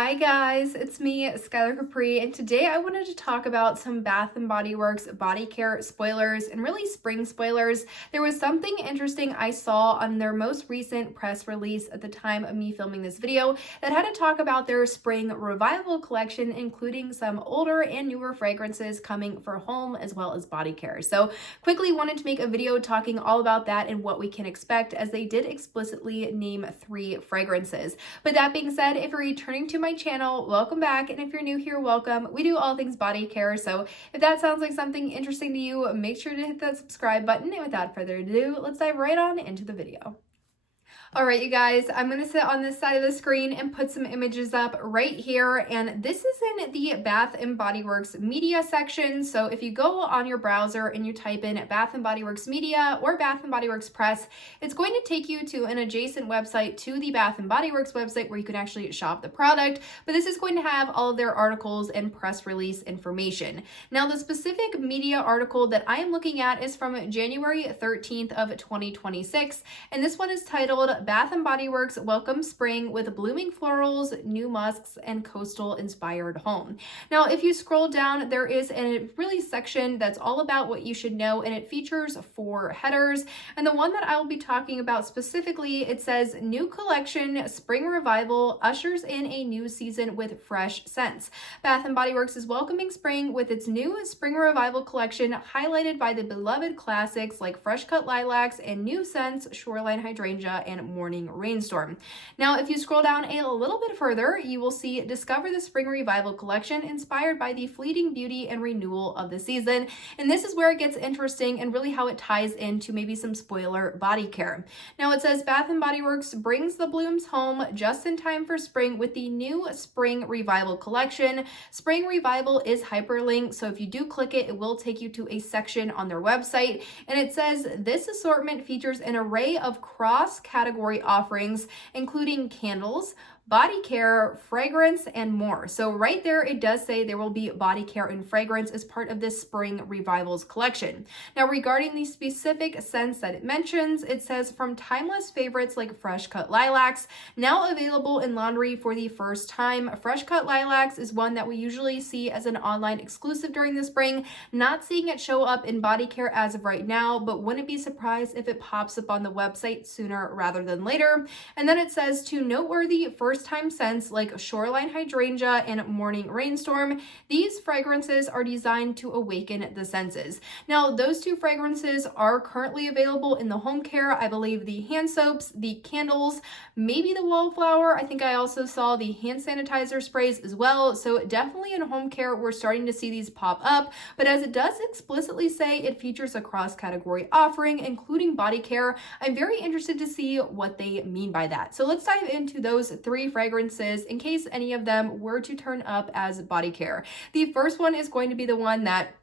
Hi guys, it's me, Skylar Capri, and today I wanted to talk about some Bath & Body Works body care spoilers and really spring spoilers. There was something interesting I saw on their most recent press release at the time of me filming this video that had to talk about their spring revival collection, including some older and newer fragrances coming for home as well as body care. So quickly wanted to make a video talking all about that and what we can expect, as they did explicitly name 3 fragrances. But that being said, if you're returning to my channel, welcome back, and if you're new here, welcome. We do all things body care, so if that sounds like something interesting to you, make sure to hit that subscribe button, and without further ado, let's dive right on into the video. Alright, you guys, I'm going to sit on this side of the screen and put some images up right here, and this is in the Bath & Body Works media section. So if you go on your browser and you type in Bath & Body Works media or Bath & Body Works press, it's going to take you to an adjacent website to the Bath & Body Works website where you can actually shop the product, but this is going to have all of their articles and press release information. Now, the specific media article that I am looking at is from January 13th of 2026, and this one is titled Bath & Body Works Welcome Spring with Blooming Florals, New Musks, and Coastal Inspired Home. Now, if you scroll down, there is a really section that's all about what you should know, and it features 4 headers. And the one that I will be talking about specifically, it says, New Collection, Spring Revival, ushers in a new season with fresh scents. Bath & Body Works is welcoming spring with its new Spring Revival collection, highlighted by the beloved classics like Fresh Cut Lilacs and new scents, Shoreline Hydrangea and Morning Rainstorm. Now, if you scroll down a little bit further, you will see Discover the Spring Revival collection, inspired by the fleeting beauty and renewal of the season. And this is where it gets interesting and really how it ties into maybe some spoiler body care. Now, it says Bath & Body Works brings the blooms home just in time for spring with the new Spring Revival collection. Spring Revival is hyperlinked, so if you do click it, it will take you to a section on their website. And it says this assortment features an array of cross-category offerings, including candles, body care, fragrance, and more. So right there, it does say there will be body care and fragrance as part of this Spring Revivals collection. Now, regarding the specific scents that it mentions, it says from timeless favorites like Fresh Cut Lilacs, now available in laundry for the first time. Fresh Cut Lilacs is one that we usually see as an online exclusive during the spring, not seeing it show up in body care as of right now, but wouldn't be surprised if it pops up on the website sooner rather than later. And then it says to noteworthy first-time scents like Shoreline Hydrangea and Morning Rainstorm, these fragrances are designed to awaken the senses. Now, those 2 fragrances are currently available in the home care. I believe the hand soaps, the candles, maybe the wallflower. I think I also saw the hand sanitizer sprays as well. So definitely in home care, we're starting to see these pop up. But as it does explicitly say, it features a cross-category offering, including body care. I'm very interested to see what they mean by that. So let's dive into those 3 fragrances in case any of them were to turn up as body care. The first one is going to be the one that,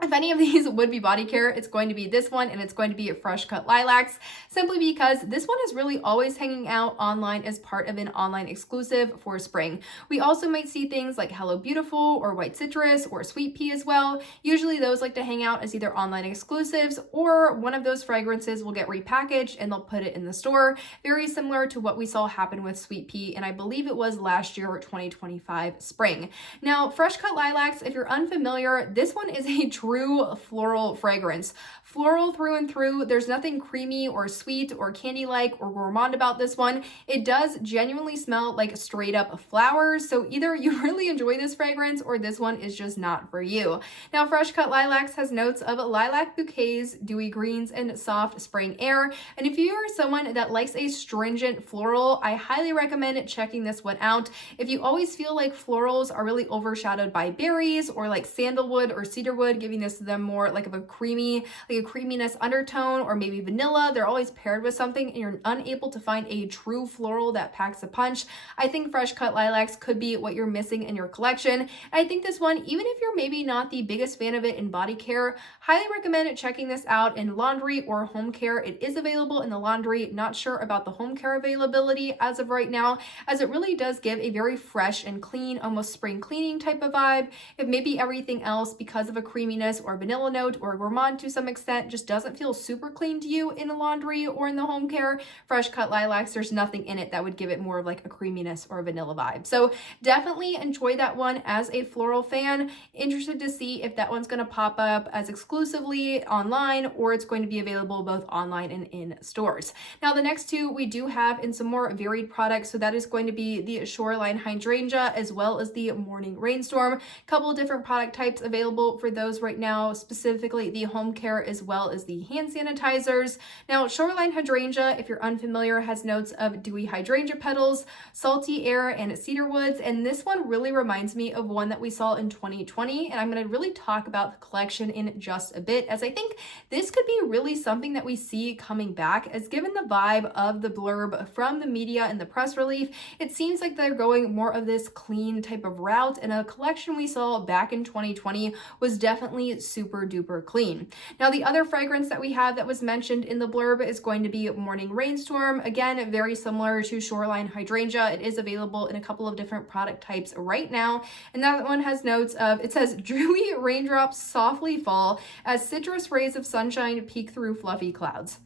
if any of these would be body care, it's going to be this one, and it's going to be Fresh Cut Lilacs, simply because this one is really always hanging out online as part of an online exclusive for spring. We also might see things like Hello Beautiful or White Citrus or Sweet Pea as well. Usually those like to hang out as either online exclusives, or one of those fragrances will get repackaged and they'll put it in the store. Very similar to what we saw happen with Sweet Pea, and I believe it was last year, 2025 spring. Now, Fresh Cut Lilacs, if you're unfamiliar, this one is a true floral fragrance. Floral through and through. There's nothing creamy or sweet or candy-like or gourmand about this one. It does genuinely smell like straight up flowers. So either you really enjoy this fragrance or this one is just not for you. Now, Fresh Cut Lilacs has notes of lilac bouquets, dewy greens, and soft spring air. And if you are someone that likes a stringent floral, I highly recommend checking this one out. If you always feel like florals are really overshadowed by berries or like sandalwood or cedarwood, giving this to them more like of a creamy, like a creaminess undertone, or maybe vanilla, they're always paired with something and you're unable to find a true floral that packs a punch, I think Fresh Cut Lilacs could be what you're missing in your collection. I think this one, even if you're maybe not the biggest fan of it in body care, highly recommend checking this out in laundry or home care. It is available in the laundry, not sure about the home care availability as of right now, as it really does give a very fresh and clean, almost spring cleaning type of vibe. If maybe everything else, because of a creaminess creaminess or vanilla note or gourmand to some extent, just doesn't feel super clean to you in the laundry or in the home care. Fresh cut lilacs, there's nothing in it that would give it more of like a creaminess or a vanilla vibe. So definitely enjoy that one as a floral fan. Interested to see if that one's going to pop up as exclusively online or it's going to be available both online and in stores. Now the next two we do have in some more varied products, so that is going to be the Shoreline Hydrangea as well as the Morning Rainstorm. A couple of different product types available for those right now, specifically the home care as well as the hand sanitizers. Now Shoreline Hydrangea, if you're unfamiliar, has notes of dewy hydrangea petals, salty air, and cedar woods, and this one really reminds me of one that we saw in 2020, and I'm going to really talk about the collection in just a bit, as I think this could be really something that we see coming back, as given the vibe of the blurb from the media and the press relief, it seems like they're going more of this clean type of route, and a collection we saw back in 2020 was definitely super duper clean. Now the other fragrance that we have that was mentioned in the blurb is going to be Morning Rainstorm. Again, very similar to Shoreline Hydrangea. It is available in a couple of different product types right now, and that one has notes of, it says dewy raindrops softly fall as citrus rays of sunshine peek through fluffy clouds.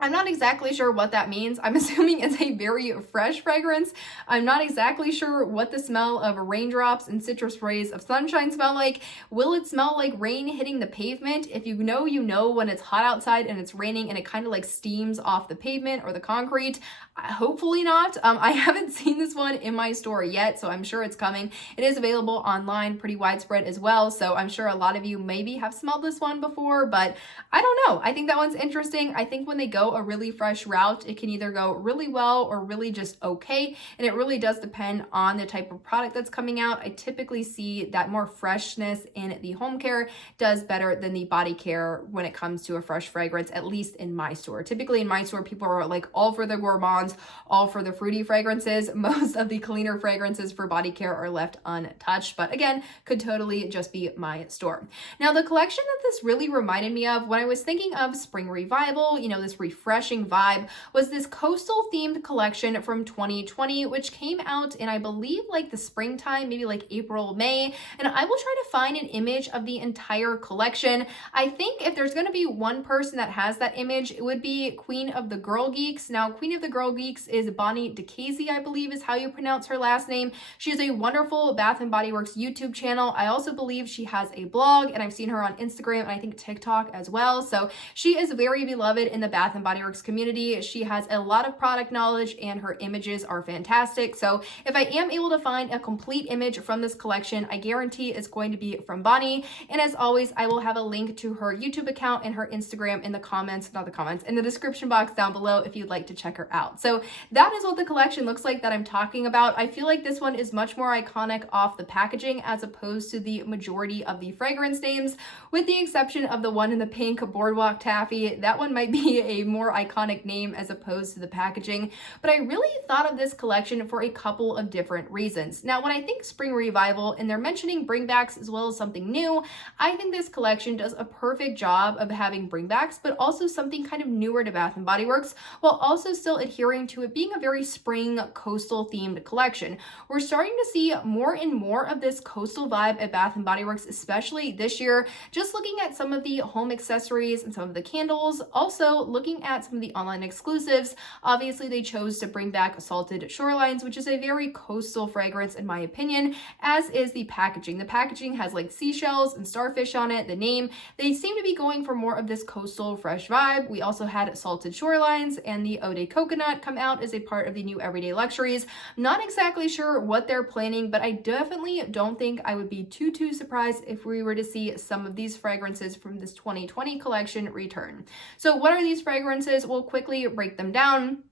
I'm not exactly sure what that means. I'm assuming it's a very fresh fragrance. I'm not exactly sure what the smell of raindrops and citrus rays of sunshine smell like. Will it smell like rain hitting the pavement? If you know when it's hot outside and it's raining and it kind of like steams off the pavement or the concrete. Hopefully not. I haven't seen this one in my store yet, so I'm sure it's coming. It is available online, pretty widespread as well, so I'm sure a lot of you maybe have smelled this one before, but I don't know. I think that one's interesting. I think when they go a really fresh route, it can either go really well or really just okay, and it really does depend on the type of product that's coming out. I typically see that more freshness in the home care does better than the body care when it comes to a fresh fragrance, at least in my store. Typically in my store, people are like all for the gourmands, all for the fruity fragrances. Most of the cleaner fragrances for body care are left untouched, but again, could totally just be my store. Now, the collection that this really reminded me of when I was thinking of spring revival, this refreshing vibe, was this coastal themed collection from 2020, which came out in, I believe, like the springtime, maybe like April, May, and I will try to find an image of the entire collection. I think if there's going to be one person that has that image, it would be Queen of the Girl Geeks. Now, Queen of the Girl Geeks is Bonnie DeCasey, I believe is how you pronounce her last name. She has a wonderful Bath & Body Works YouTube channel. I also believe she has a blog, and I've seen her on Instagram and I think TikTok as well. So she is very beloved in the Bath & Body Works community. She has a lot of product knowledge and her images are fantastic. So if I am able to find a complete image from this collection, I guarantee it's going to be from Bonnie. And as always, I will have a link to her YouTube account and her Instagram in the description box down below if you'd like to check her out. So that is what the collection looks like that I'm talking about. I feel like this one is much more iconic off the packaging as opposed to the majority of the fragrance names, with the exception of the one in the pink, Boardwalk Taffy. That one might be a more iconic name as opposed to the packaging, but I really thought of this collection for a couple of different reasons. Now, when I think spring revival and they're mentioning bringbacks as well as something new, I think this collection does a perfect job of having bringbacks, but also something kind of newer to Bath & Body Works, while also still adhering to it being a very spring coastal themed collection. We're starting to see more and more of this coastal vibe at Bath & Body Works, especially this year, just looking at some of the home accessories and some of the candles, also looking at some of the online exclusives. Obviously, they chose to bring back Salted Shorelines, which is a very coastal fragrance in my opinion, as is the packaging. The packaging has like seashells and starfish on it, the name. They seem to be going for more of this coastal fresh vibe. We also had Salted Shorelines and the Eau de Coconut come out as a part of the new Everyday Luxuries. Not exactly sure what they're planning, but I definitely don't think I would be too surprised if we were to see some of these fragrances from this 2020 collection return. So what are these fragrances? We'll quickly break them down.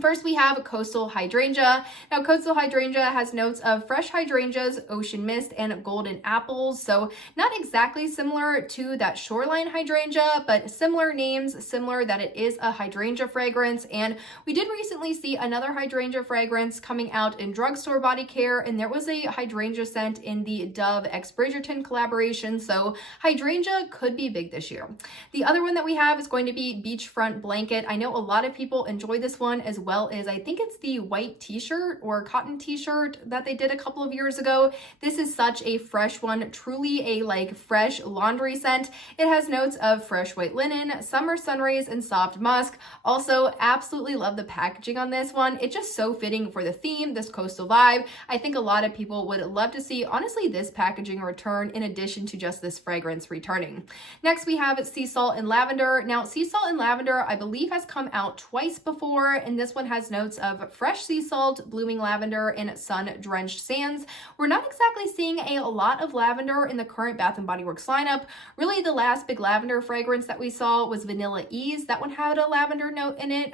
First, we have Coastal Hydrangea. Now, Coastal Hydrangea has notes of fresh hydrangeas, ocean mist, and golden apples. So not exactly similar to that Shoreline Hydrangea, but similar names, similar that it is a hydrangea fragrance. And we did recently see another hydrangea fragrance coming out in drugstore body care, and there was a hydrangea scent in the Dove x Bridgerton collaboration. So hydrangea could be big this year. The other one that we have is going to be Beachfront Blanket. I know a lot of people enjoy this one as well as I think it's the white t-shirt or cotton t-shirt that they did a couple of years ago. This is such a fresh one, truly a like fresh laundry scent. It has notes of fresh white linen, summer sun rays, and soft musk. Also, absolutely love the packaging on this one. It's just so fitting for the theme, this coastal vibe. I think a lot of people would love to see, honestly, this packaging return in addition to just this fragrance returning. Next, we have Sea Salt and Lavender. Now, Sea Salt and Lavender, I believe, has come out twice before, and this one has notes of fresh sea salt, blooming lavender, and sun-drenched sands. We're not exactly seeing a lot of lavender in the current Bath & Body Works lineup. Really, the last big lavender fragrance that we saw was Vanilla Ease. That one had a lavender note in it,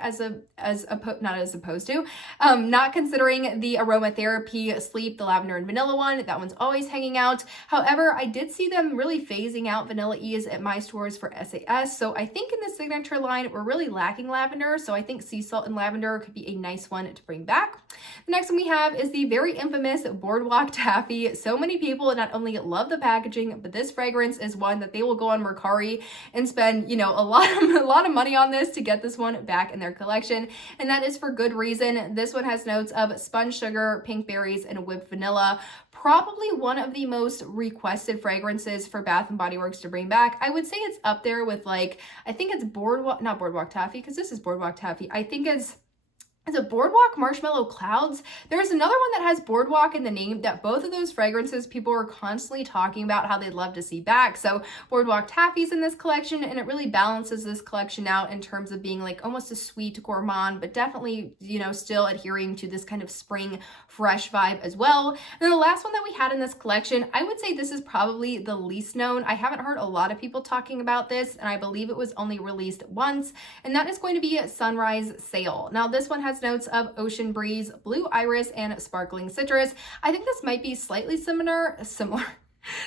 not considering the aromatherapy sleep, the lavender and vanilla one. That one's always hanging out. However, I did see them really phasing out Vanilla Ease at my stores for SAS. So I think in the signature line, we're really lacking lavender. So I think Sea Salt and Lavender could be a nice one to bring back. The next one we have is the very infamous Boardwalk Taffy. So many people not only love the packaging, but this fragrance is one that they will go on Mercari and spend, a lot of money on this to get this one back in their collection. And that is for good reason. This one has notes of sponge sugar, pink berries, and whipped vanilla. Probably one of the most requested fragrances for Bath & Body Works to bring back. I would say it's up there with I think it's not Boardwalk Taffy, because this is Boardwalk Taffy. I think it's a Boardwalk Marshmallow Clouds. There's another one that has Boardwalk in the name that both of those fragrances people are constantly talking about how they'd love to see back. So Boardwalk Taffy's in this collection, and it really balances this collection out in terms of being like almost a sweet gourmand, but definitely, still adhering to this kind of spring fresh vibe as well. And then the last one that we had in this collection, I would say this is probably the least known. I haven't heard a lot of people talking about this, and I believe it was only released once, and that is going to be Sunrise Sail. Now this one has notes of ocean breeze, blue iris, and sparkling citrus. I think this might be slightly similar.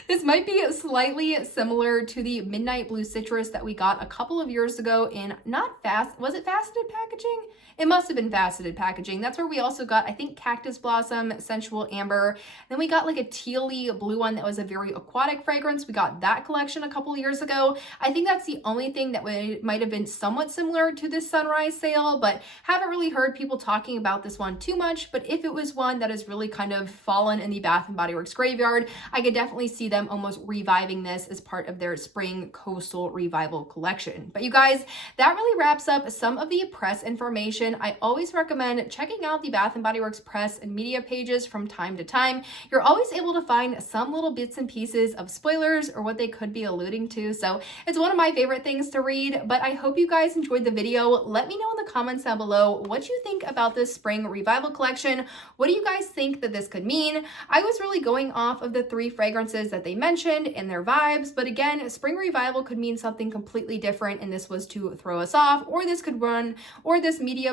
This might be slightly similar to the Midnight Blue Citrus that we got a couple of years ago in was it faceted packaging? It must have been faceted packaging. That's where we also got, I think, Cactus Blossom, Sensual Amber. Then we got like a tealy blue one that was a very aquatic fragrance. We got that collection a couple of years ago. I think that's the only thing that might have been somewhat similar to this Sunrise Sale, but haven't really heard people talking about this one too much. But if it was one that has really kind of fallen in the Bath & Body Works graveyard, I could definitely see them almost reviving this as part of their spring coastal revival collection. But you guys, that really wraps up some of the press information. I always recommend checking out the Bath & Body Works press and media pages from time to time. You're always able to find some little bits and pieces of spoilers or what they could be alluding to. So it's one of my favorite things to read, but I hope you guys enjoyed the video. Let me know in the comments down below what you think about this spring revival collection. What do you guys think that this could mean? I was really going off of the 3 fragrances that they mentioned and their vibes, but again, spring revival could mean something completely different, and this was to throw us off, or this could run, or this media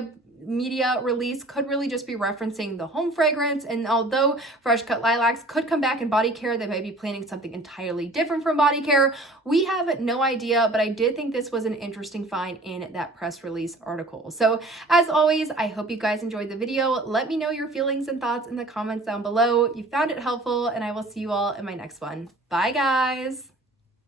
release could really just be referencing the home fragrance. And although Fresh Cut Lilacs could come back in body care, they might be planning something entirely different from body care. We have no idea, but I did think this was an interesting find in that press release article. So as always, I hope you guys enjoyed the video. Let me know your feelings and thoughts in the comments down below. You found it helpful, and I will see you all in my next one. Bye guys.